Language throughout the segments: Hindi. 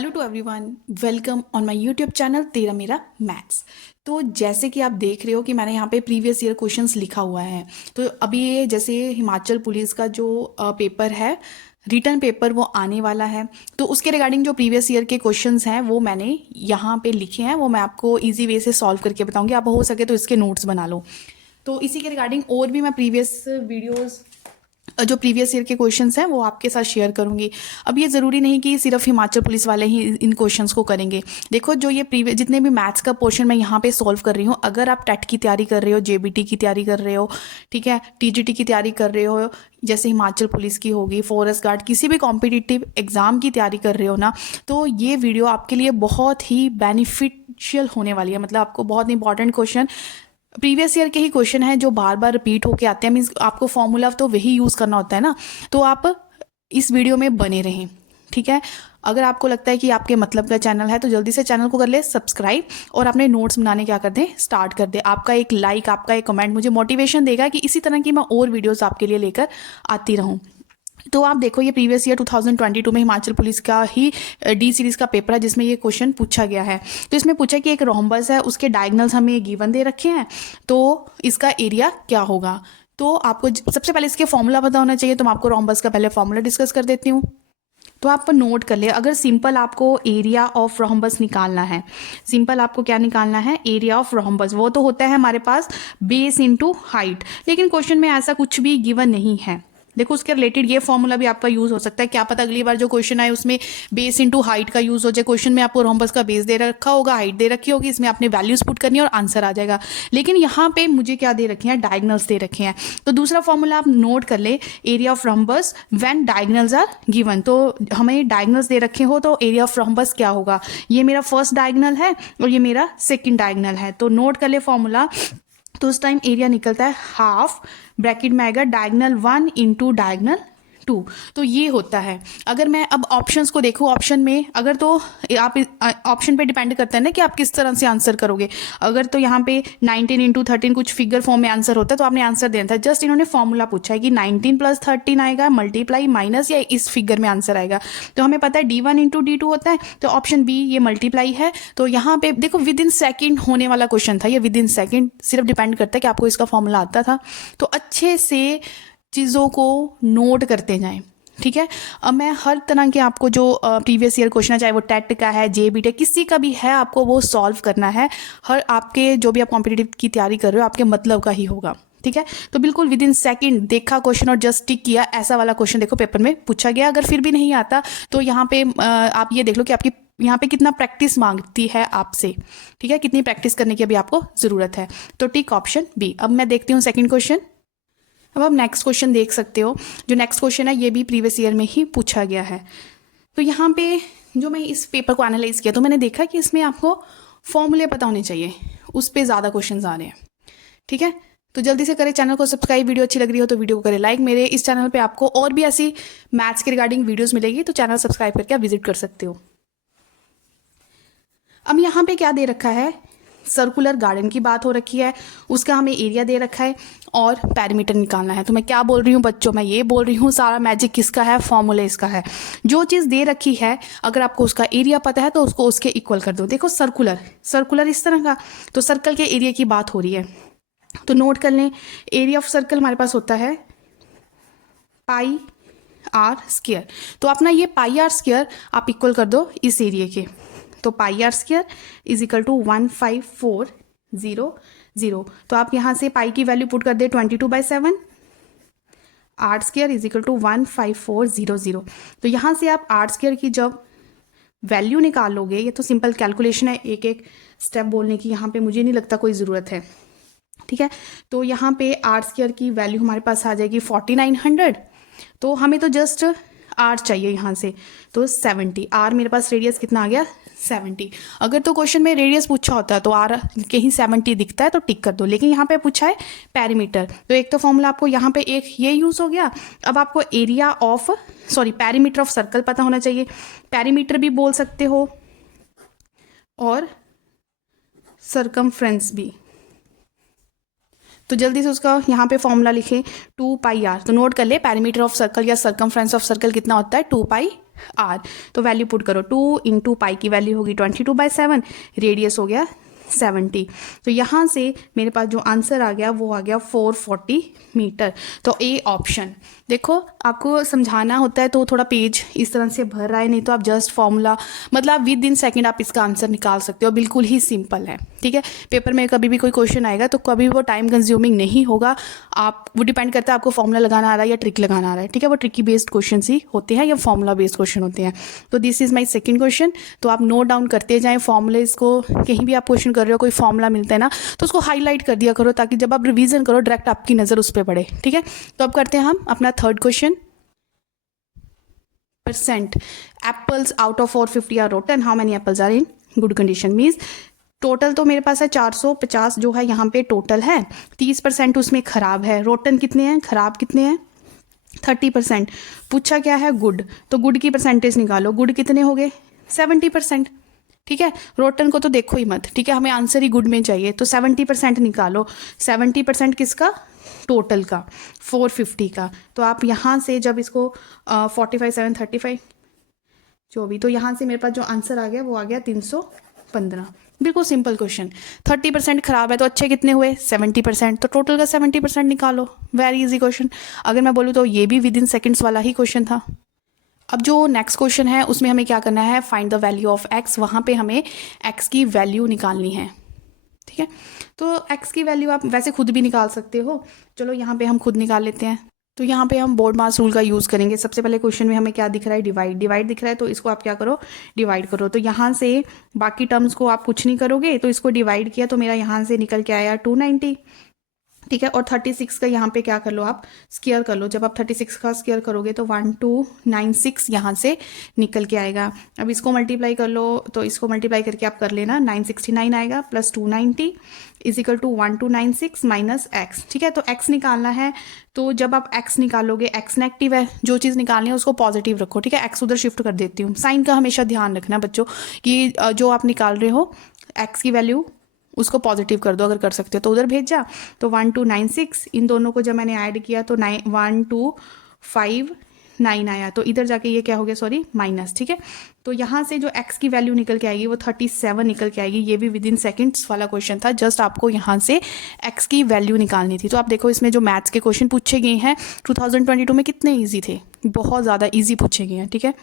Hello to everyone, welcome on my YouTube channel तेरा मेरा मैथ्स। तो जैसे कि आप देख रहे हो कि मैंने यहाँ पे प्रीवियस ईयर क्वेश्चंस लिखा हुआ है। तो अभी ये जैसे हिमाचल पुलिस का जो पेपर है, रिटर्न पेपर, वो आने वाला है। तो उसके रिगार्डिंग जो प्रीवियस ईयर के क्वेश्चंस हैं वो मैंने यहाँ पे लिखे हैं, वो मैं आपको ईजी वे से सॉल्व करके बताऊँगी। आप हो सके तो इसके नोट्स बना लो। तो इसी के रिगार्डिंग और भी मैं प्रीवियस वीडियोज़, जो प्रीवियस ईयर के क्वेश्चंस हैं वो आपके साथ शेयर करूंगी। अब ये ज़रूरी नहीं कि सिर्फ हिमाचल पुलिस वाले ही इन क्वेश्चंस को करेंगे। देखो, जो ये प्रीवियस जितने भी मैथ्स का पोर्शन मैं यहाँ पे सॉल्व कर रही हूँ, अगर आप टेट की तैयारी कर रहे हो, जेबीटी की तैयारी कर रहे हो, ठीक है, टीजीटी की तैयारी कर रहे हो, जैसे हिमाचल पुलिस की होगी, फॉरेस्ट गार्ड, किसी भी कॉम्पिटिटिव एग्जाम की तैयारी कर रहे हो ना, तो ये वीडियो आपके लिए बहुत ही बेनिफिशियल होने वाली है। मतलब आपको बहुत इंपॉर्टेंट क्वेश्चन, प्रीवियस ईयर के ही क्वेश्चन है जो बार बार रिपीट होके आते हैं। मीन्स आपको फॉर्मूला तो वही यूज़ करना होता है ना। तो आप इस वीडियो में बने रहें, ठीक है। अगर आपको लगता है कि आपके मतलब का चैनल है तो जल्दी से चैनल को कर ले सब्सक्राइब, और अपने नोट्स बनाने क्या कर दें, स्टार्ट कर दें। आपका एक लाइक, आपका एक कमेंट मुझे मोटिवेशन देगा कि इसी तरह की मैं और वीडियोस आपके लिए लेकर आती रहूं। तो आप देखो, ये प्रीवियस ईयर 2022 में हिमाचल पुलिस का ही डी सीरीज का पेपर है जिसमें ये क्वेश्चन पूछा गया है। तो इसमें पूछा कि एक रोम्बस है, उसके डायगोनल्स हमें गिवन दे रखे हैं, तो इसका एरिया क्या होगा। तो आपको सबसे पहले इसके फॉर्मूला पता होना चाहिए। तो मैं आपको रोम्बस का पहले फॉर्मूला डिस्कस कर देती हूँ। तो आप नोट कर ले, अगर सिंपल आपको एरिया ऑफ रोम्बस निकालना है, सिंपल आपको क्या निकालना है, एरिया ऑफ रोम्बस, वो तो होता है हमारे पास बेस इनटू हाइट। लेकिन क्वेश्चन में ऐसा कुछ भी गिवन नहीं है। देखो, उसके रिलेटेड ये फॉर्मूला भी आपका यूज हो सकता है। क्या पता अगली बार जो क्वेश्चन आए उसमें बेस इनटू हाइट का यूज हो जाए। क्वेश्चन में आपको रोम्बस का बेस दे रखा होगा, हाइट दे रखी होगी, इसमें आपने वैल्यूज पुट करनी है और आंसर आ जाएगा। लेकिन यहाँ पे मुझे क्या दे रखे हैं, डायगोनल्स दे रखे हैं। तो दूसरा फॉर्मूला आप नोट कर ले, area of rhombus when diagonals are given. तो हमें डायगोनल्स दे रखे हो तो एरिया ऑफ रोम्बस क्या होगा, ये मेरा फर्स्ट डायगोनल है और ये मेरा सेकेंड डायगोनल है। तो नोट कर ले फॉर्मूला। तो उस टाइम एरिया निकलता है हाफ, ब्रैकेट में आएगा डायगोनल 1 इंटू डायगोनल 2। तो ये होता है। अगर मैं अब ऑप्शंस को देखूँ, ऑप्शन में अगर, तो आप ऑप्शन पे डिपेंड करता है ना कि आप किस तरह से आंसर करोगे। अगर तो यहाँ पे 19 इंटू 13 कुछ फिगर फॉर्म में आंसर होता है तो आपने आंसर देना था। जस्ट इन्होंने फॉर्मूला पूछा है कि 19 प्लस 13 आएगा, मल्टीप्लाई, माइनस, या इस फिगर में आंसर आएगा। तो हमें पता है D1 इंटू D2 होता है, तो ऑप्शन बी ये मल्टीप्लाई है। तो यहाँ पे देखो, विद इन सेकेंड होने वाला क्वेश्चन था ये, विद इन सेकेंड। सिर्फ डिपेंड करता है कि आपको इसका फॉर्मूला आता था। तो अच्छे से चीज़ों को नोट करते जाएं, ठीक है। अब मैं हर तरह के आपको जो प्रीवियस ईयर क्वेश्चन है, चाहे वो टेट का है, जेबीटी, किसी का भी है, आपको वो सॉल्व करना है। हर आपके जो भी आप कॉम्पिटिटिव की तैयारी कर रहे हो आपके मतलब का ही होगा, ठीक है। तो बिल्कुल विद इन सेकेंड देखा क्वेश्चन और जस्ट टिक किया, ऐसा वाला क्वेश्चन देखो पेपर में पूछा गया। अगर फिर भी नहीं आता तो यहाँ पे आप ये देख लो कि आपकी यहाँ पे कितना प्रैक्टिस मांगती है आपसे, ठीक है, कितनी प्रैक्टिस करने की अभी आपको ज़रूरत है। तो टिक ऑप्शन बी। अब मैं देखती हूँ सेकेंड क्वेश्चन। अब आप नेक्स्ट क्वेश्चन देख सकते हो। जो नेक्स्ट क्वेश्चन है ये भी प्रीवियस ईयर में ही पूछा गया है। तो यहाँ पे जो मैं इस पेपर को एनालाइज किया तो मैंने देखा कि इसमें आपको फॉर्मूले पता होने चाहिए, उस पर ज़्यादा क्वेश्चन आ रहे हैं, ठीक है। तो जल्दी से करें चैनल को सब्सक्राइब, वीडियो अच्छी लग रही हो तो वीडियो को करें लाइक। मेरे इस चैनल पे आपको और भी ऐसी मैथ्स के रिगार्डिंग वीडियोस मिलेगी, तो चैनल सब्सक्राइब करके आप विजिट कर सकते हो। अब यहाँ पे क्या दे रखा है, सर्कुलर गार्डन की बात हो रखी है, उसका हमें एरिया दे रखा है और पैरामीटर निकालना है। तो मैं क्या बोल रही हूँ बच्चों, मैं ये बोल रही हूँ सारा मैजिक किसका है, फॉर्मूला इसका है। जो चीज़ दे रखी है अगर आपको उसका एरिया पता है तो उसको उसके इक्वल कर दो। देखो, सर्कुलर, सर्कुलर इस तरह का, तो सर्कल के एरिया की बात हो रही है। तो नोट कर लें, एरिया ऑफ सर्कल हमारे पास होता है पाई आर स्क्वायर। तो अपना ये पाई आर स्क्वायर आप इक्वल कर दो इस एरिया के। तो pi r square is equal to 15400। तो आप यहाँ से पाई की वैल्यू पुट कर दे 22/7, r square is equal to 15400। तो यहाँ से आप आर स्क्वायर की जब वैल्यू निकालोगे, ये तो सिंपल कैलकुलेशन है, एक एक स्टेप बोलने की यहाँ पे मुझे नहीं लगता कोई ज़रूरत है, ठीक है। तो यहाँ पे आर स्क्वायर की वैल्यू हमारे पास आ जाएगी 4900। तो हमें तो जस्ट आर चाहिए यहाँ से, तो 70। आर मेरे पास रेडियस कितना आ गया, 70। अगर तो क्वेश्चन में रेडियस पूछा होता है तो आर कहीं 70 दिखता है तो टिक कर दो, लेकिन यहाँ पे पूछा है पैरीमीटर। तो एक तो फॉर्मूला आपको यहाँ पे एक ये यूज़ हो गया। अब आपको area of, sorry, perimeter of circle पता होना चाहिए। पैरीमीटर भी बोल सकते हो और सरकमफ्रेंस भी। तो जल्दी से उसका यहाँ पे फॉर्मूला लिखें 2πr। तो नोट कर ले, पेरीमीटर ऑफ सर्कल या सर्कमफ्रेंस ऑफ सर्कल कितना होता है 2πr। तो वैल्यू पुट करो, 2 इंटू पाई की वैल्यू होगी 22/7, रेडियस हो गया 70। तो यहाँ से मेरे पास जो आंसर आ गया वो आ गया 440 मीटर। तो ए ऑप्शन। देखो आपको समझाना होता है तो थोड़ा पेज इस तरह से भर रहा है, नहीं तो आप जस्ट फॉर्मूला मतलब विद इन सेकंड आप इसका आंसर निकाल सकते हो, बिल्कुल ही सिंपल है। ठीक है, पेपर में कभी भी कोई क्वेश्चन आएगा तो कभी वो टाइम कंज्यूमिंग नहीं होगा। आप वो डिपेंड करता है आपको फॉर्मूला लगाना आ रहा है या ट्रिक लगाना आ रहा है। ठीक है, वो ट्रिकी बेस्ड क्वेश्चन ही होते हैं या फॉर्मूला बेस्ड क्वेश्चन होते हैं। तो this is my second question. तो आप नोट डाउन करते जाएं फॉर्मूले को, कहीं भी आप क्वेश्चन कर रहे हो कोई फॉर्मूला मिलता है ना तो उसको हाईलाइट कर दिया करो, ताकि जब आप रिवीजन करो डायरेक्ट आपकी नज़र उस पर पड़े। ठीक है, तो अब करते हैं हम अपना third question. Percent apples out of 450 are rotten, how many apples are in good condition. Means total तो मेरे पास है 450 जो है यहाँ पे टोटल है, 30% उसमें खराब है। रोटन कितने हैं, खराब कितने हैं 30%। पूछा क्या है गुड, तो गुड की परसेंटेज निकालो। गुड कितने हो गए 70%। ठीक है, रोटन को तो देखो ही मत। ठीक है, हमें आंसर ही गुड में चाहिए, तो 70% निकालो। 70% किसका, टोटल का 450 का। तो आप यहाँ से जब इसको 45 7 35 24, तो यहाँ से मेरे पास जो आंसर आ गया वो आ गया 315। बिल्कुल सिंपल क्वेश्चन। 30% खराब है तो अच्छे कितने हुए 70%, तो टोटल का 70% निकालो। Very easy question. अगर मैं बोलूँ तो ये भी विद इन सेकेंड्स वाला ही क्वेश्चन था। अब जो नेक्स्ट क्वेश्चन है उसमें हमें क्या करना है, find the value of x. वहाँ पे हमें एक्स की वैल्यू निकालनी है। ठीक है, तो एक्स की वैल्यू आप वैसे खुद भी निकाल सकते हो। चलो यहाँ पे हम खुद निकाल लेते हैं। तो यहाँ पे हम बोर्ड मास रूल का यूज़ करेंगे। सबसे पहले क्वेश्चन में हमें क्या दिख रहा है, डिवाइड। डिवाइड दिख रहा है तो इसको आप क्या करो, डिवाइड करो। तो यहाँ से बाकी टर्म्स को आप कुछ नहीं करोगे, तो इसको डिवाइड किया तो मेरा यहाँ से निकल के आया 290। ठीक है, और 36 का यहाँ पे क्या कर लो आप, स्क्वायर कर लो। जब आप 36 का स्क्वायर करोगे तो 1296 यहाँ से निकल के आएगा। अब इसको मल्टीप्लाई कर लो, तो इसको मल्टीप्लाई करके आप कर लेना, 969 आएगा plus 290 is equal to 1296 minus x. ठीक है, तो एक्स निकालना है। तो जब आप एक्स निकालोगे, एक्स नेगेटिव है, जो चीज़ निकालनी है उसको पॉजिटिव रखो। ठीक है, एक्स उधर शिफ्ट कर देती हूँ। साइन का हमेशा ध्यान रखना बच्चों कि जो आप निकाल रहे हो एक्स की वैल्यू उसको पॉजिटिव कर दो, अगर कर सकते हो तो उधर भेजा। तो 1296 इन दोनों को जब मैंने ऐड किया तो 1259 आया, तो इधर जाके ये क्या हो गया, सॉरी माइनस। ठीक है, तो यहाँ से जो x की वैल्यू निकल के आएगी वो 37 निकल के आएगी। ये भी विद इन सेकेंड्स वाला क्वेश्चन था, जस्ट आपको यहाँ से x की वैल्यू निकालनी थी। तो आप देखो इसमें जो मैथ्स के क्वेश्चन पूछे गए हैं 2022 में कितने ईजी थे, बहुत ज़्यादा ईजी पूछे गए हैं। ठीक है,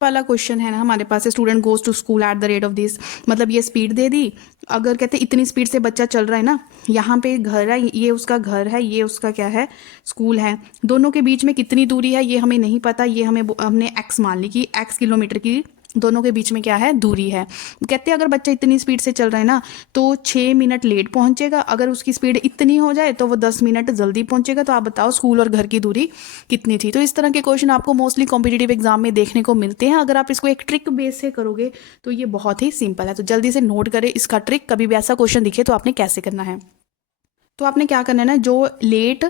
वाला क्वेश्चन है ना हमारे पास, student goes to school at the rate of this, मतलब ये स्पीड दे दी। अगर कहते इतनी स्पीड से बच्चा चल रहा है ना, यहाँ पे घर है, ये उसका घर है, ये उसका क्या है स्कूल है, दोनों के बीच में कितनी दूरी है ये हमें नहीं पता। ये हमने एक्स मान ली कि एक्स किलोमीटर की दोनों के बीच में क्या है दूरी है। कहते हैं अगर बच्चा इतनी स्पीड से चल रहा है ना तो 6 मिनट लेट पहुंचेगा, अगर उसकी स्पीड इतनी हो जाए तो वो 10 मिनट जल्दी पहुंचेगा। तो आप बताओ स्कूल और घर की दूरी कितनी थी। तो इस तरह के क्वेश्चन आपको मोस्टली कॉम्पिटिटिव एग्जाम में देखने को मिलते हैं। अगर आप इसको एक ट्रिक बेस से करोगे तो ये बहुत ही सिंपल है। तो जल्दी से नोट करें इसका ट्रिक, कभी भी ऐसा क्वेश्चन दिखे तो आपने कैसे करना है। तो आपने क्या करना है ना, जो लेट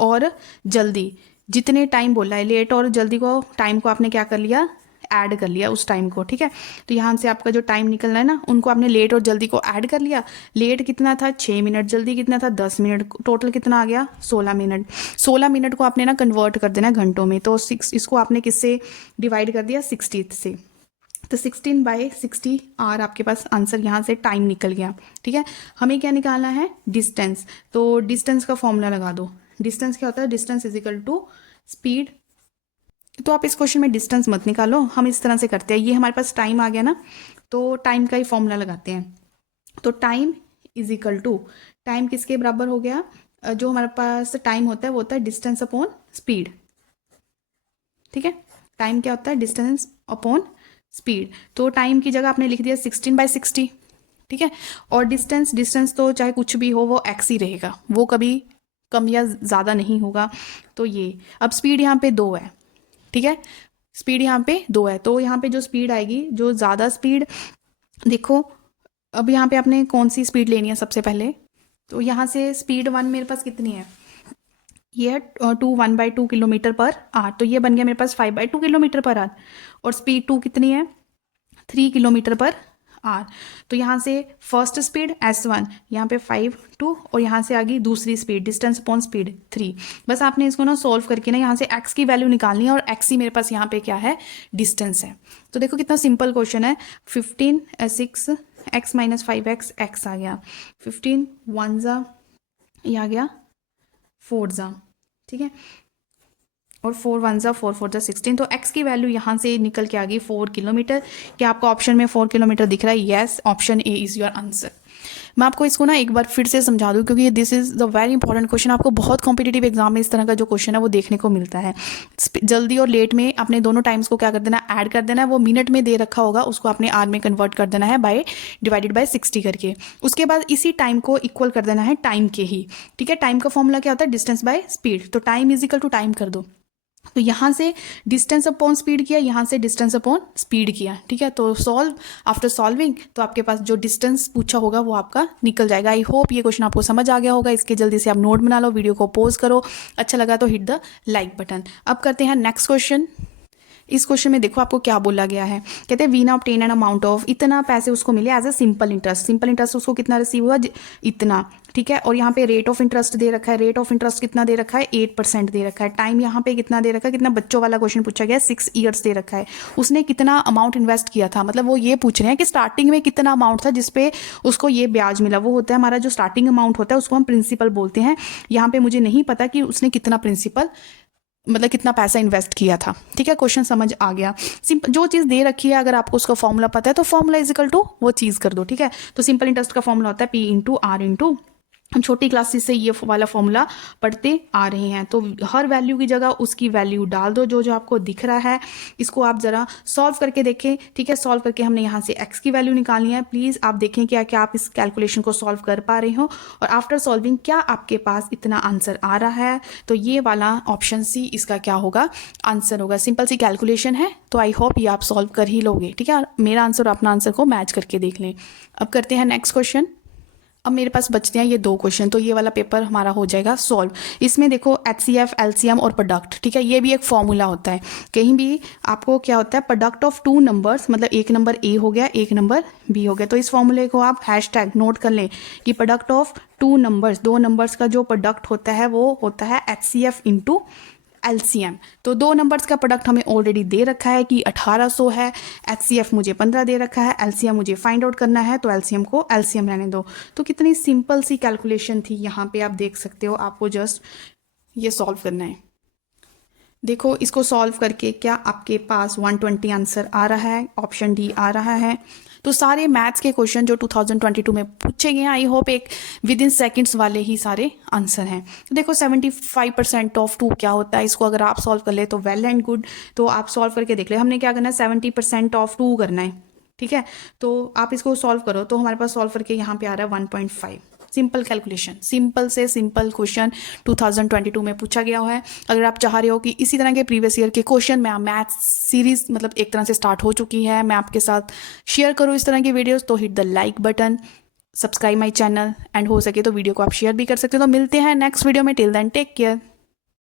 और जल्दी जितने टाइम बोला है, लेट और जल्दी को टाइम को आपने क्या कर लिया, ऐड कर लिया उस टाइम को। ठीक है, तो यहाँ से आपका जो टाइम निकलना है ना उनको आपने लेट और जल्दी को ऐड कर लिया। लेट कितना था 6 मिनट, जल्दी कितना था 10 मिनट, टोटल कितना आ गया 16 मिनट। 16 मिनट को आपने ना कन्वर्ट कर देना घंटों में। तो इसको आपने किससे डिवाइड कर दिया 60 से, तो 16/60 आर आपके पास आंसर यहाँ से टाइम निकल गया। ठीक है, हमें क्या निकालना है डिस्टेंस। तो डिस्टेंस का फॉर्मूला लगा दो। डिस्टेंस क्या होता है, distance is equal to speed. तो आप इस क्वेश्चन में डिस्टेंस मत निकालो, हम इस तरह से करते हैं। ये हमारे पास टाइम आ गया ना, तो टाइम का ही फॉर्मूला लगाते हैं। तो time is equal to, time किसके बराबर हो गया, जो हमारे पास टाइम होता है वो होता है डिस्टेंस अपॉन स्पीड। ठीक है, टाइम क्या होता है, डिस्टेंस अपॉन स्पीड। तो टाइम की जगह आपने लिख दिया 16/60। ठीक है, और डिस्टेंस तो चाहे कुछ भी हो वो एक्स ही रहेगा, वो कभी कम या ज़्यादा नहीं होगा। तो ये अब स्पीड यहाँ पे 2 है। ठीक है, स्पीड यहाँ पे 2 है, तो यहाँ पे जो स्पीड आएगी, जो ज़्यादा स्पीड, देखो अब यहाँ पे आपने कौन सी स्पीड लेनी है सबसे पहले। तो यहाँ से स्पीड 1 मेरे पास कितनी है, ये है 1/2 किलोमीटर पर आवर। तो ये बन गया मेरे पास 5/2 किलोमीटर पर आवर। और स्पीड 2 कितनी है 3 किलोमीटर पर r। तो यहाँ से फर्स्ट स्पीड s1, यहाँ पे 5 2, और यहाँ से आगे दूसरी स्पीड डिस्टेंस अपॉन स्पीड 3। बस आपने इसको ना सॉल्व करके ना यहाँ से x की वैल्यू निकालनी है, और x ही मेरे पास यहाँ पे क्या है, डिस्टेंस है। तो देखो कितना सिंपल क्वेश्चन है। 15 6 x माइनस 5x, x आ गया 15 1 जा, ये आ गया 4 जा, ठीक है, और 4 1 जा 4 4 जा 16। तो x की वैल्यू यहाँ से निकल के आ गई 4 किलोमीटर। क्या आपको ऑप्शन में 4 किलोमीटर दिख रहा है? Yes, option A is your answer. मैं आपको इसको ना एक बार फिर से समझा दूं, क्योंकि this is the very important question. आपको बहुत कॉम्पिटिटिव एग्जाम में इस तरह का जो क्वेश्चन है वो देखने को मिलता है। जल्दी और लेट में अपने दोनों टाइम्स को क्या कर देना, ऐड कर देना है। वो मिनट में दे रखा होगा, उसको आपने आर में कन्वर्ट कर देना है बाय डिवाइडेड बाय 60 करके। उसके बाद इसी टाइम को इक्वल कर देना है टाइम के ही, ठीक है। टाइम का फॉर्मूला क्या होता है? Distance by speed. तो time is equal to time कर दो। तो यहाँ से डिस्टेंस अपॉन स्पीड किया, यहाँ से डिस्टेंस अपॉन स्पीड किया, ठीक है। तो सॉल्व, आफ्टर सॉल्विंग तो आपके पास जो डिस्टेंस पूछा होगा वो आपका निकल जाएगा। आई होप ये क्वेश्चन आपको समझ आ गया होगा। इसके जल्दी से आप नोट बना लो, वीडियो को पॉज करो, अच्छा लगा तो हिट द लाइक बटन। अब करते हैं नेक्स्ट क्वेश्चन। इस क्वेश्चन में देखो आपको क्या बोला गया है। कहते हैं Veena obtain an amount of, इतना पैसे उसको मिले as a simple interest. Simple interest उसको कितना रिसीव हुआ? इतना, ठीक है। और यहाँ पे रेट ऑफ इंटरेस्ट दे रखा है। रेट ऑफ इंटरेस्ट कितना दे रखा है? 8% दे रखा है। टाइम यहाँ पे कितना दे रखा है? कितना बच्चों वाला क्वेश्चन पूछा गया, 6 ईयर्स दे रखा है। उसने कितना अमाउंट इन्वेस्ट किया था, मतलब वो ये पूछ रहे हैं कि स्टार्टिंग में कितना अमाउंट था जिसपे उसको ये ब्याज मिला। वो होता है हमारा जो स्टार्टिंग अमाउंट होता है, उसको हम प्रिंसिपल बोलते हैं। यहाँ पे मुझे नहीं पता कि उसने कितना प्रिंसिपल, मतलब कितना पैसा इन्वेस्ट किया था, ठीक है। क्वेश्चन समझ आ गया। सिंपल जो चीज़ दे रखी है, अगर आपको उसका फॉर्मूला पता है तो फॉर्मूला इज इक्वल टू वो चीज़ कर दो, ठीक है। तो सिंपल इंटरेस्ट का फॉर्मूला होता है P इंटू आर इंटू, हम छोटी क्लासेस से ये वाला फॉर्मूला पढ़ते आ रहे हैं। तो हर वैल्यू की जगह उसकी वैल्यू डाल दो जो जो आपको दिख रहा है। इसको आप ज़रा सॉल्व करके देखें, ठीक है। सॉल्व करके हमने यहाँ से x की वैल्यू निकालनी है। प्लीज़ आप देखें क्या क्या आप इस कैलकुलेशन को सॉल्व कर पा रहे हो, और आफ्टर सॉल्विंग क्या आपके पास इतना आंसर आ रहा है। तो ये वाला ऑप्शन सी इसका क्या होगा, आंसर होगा। सिंपल सी कैलकुलेशन है, तो आई होप ये आप सॉल्व कर ही लोगे, ठीक है। मेरा आंसर और अपना आंसर को मैच करके देख लें। अब करते हैं नेक्स्ट क्वेश्चन। अब मेरे पास बचते हैं ये 2 क्वेश्चन, तो ये वाला पेपर हमारा हो जाएगा सॉल्व। इसमें देखो HCF, LCM और प्रोडक्ट, ठीक है। ये भी एक फॉर्मूला होता है। कहीं भी आपको क्या होता है, प्रोडक्ट ऑफ 2 नंबर्स, मतलब एक नंबर A हो गया, एक नंबर B हो गया। तो इस फॉर्मूले को आप हैशटैग नोट कर लें कि प्रोडक्ट ऑफ 2 नंबर्स, 2 नंबर्स का जो प्रोडक्ट होता है वो होता है HCF इंटू LCM। तो 2 नंबर्स का प्रोडक्ट हमें ऑलरेडी दे रखा है कि 1800 है। HCF मुझे 15 दे रखा है। LCM मुझे फाइंड आउट करना है, तो LCM को LCM रहने दो। तो कितनी सिंपल सी कैलकुलेशन थी, यहाँ पे आप देख सकते हो। आपको जस्ट ये सॉल्व करना है। देखो इसको सॉल्व करके क्या आपके पास 120 आंसर आ रहा है, ऑप्शन डी आ रहा है। तो सारे मैथ्स के क्वेश्चन जो 2022 में पूछे गए हैं, आई होप एक विद इन सेकेंड्स वाले ही सारे आंसर हैं। तो देखो 75% ऑफ 2 क्या होता है, इसको अगर आप सॉल्व कर ले तो वेल एंड गुड। तो आप सॉल्व करके देख ले। हमने क्या करना है, 70% ऑफ 2 करना है, ठीक है। तो आप इसको सॉल्व करो, तो हमारे पास सॉल्व करके यहाँ पे आ रहा है 1.5। सिंपल कैलकुलेशन, सिंपल से सिंपल क्वेश्चन 2022 में पूछा गया है। अगर आप चाह रहे हो कि इसी तरह के प्रीवियस ईयर के क्वेश्चन में मैथ्स सीरीज मतलब एक तरह से स्टार्ट हो चुकी है, मैं आपके साथ शेयर करूँ इस तरह की वीडियोस, तो hit the like button, subscribe my channel, and हो सके तो वीडियो को आप शेयर भी कर सकते हो। तो मिलते हैं नेक्स्ट वीडियो में। Till then take care.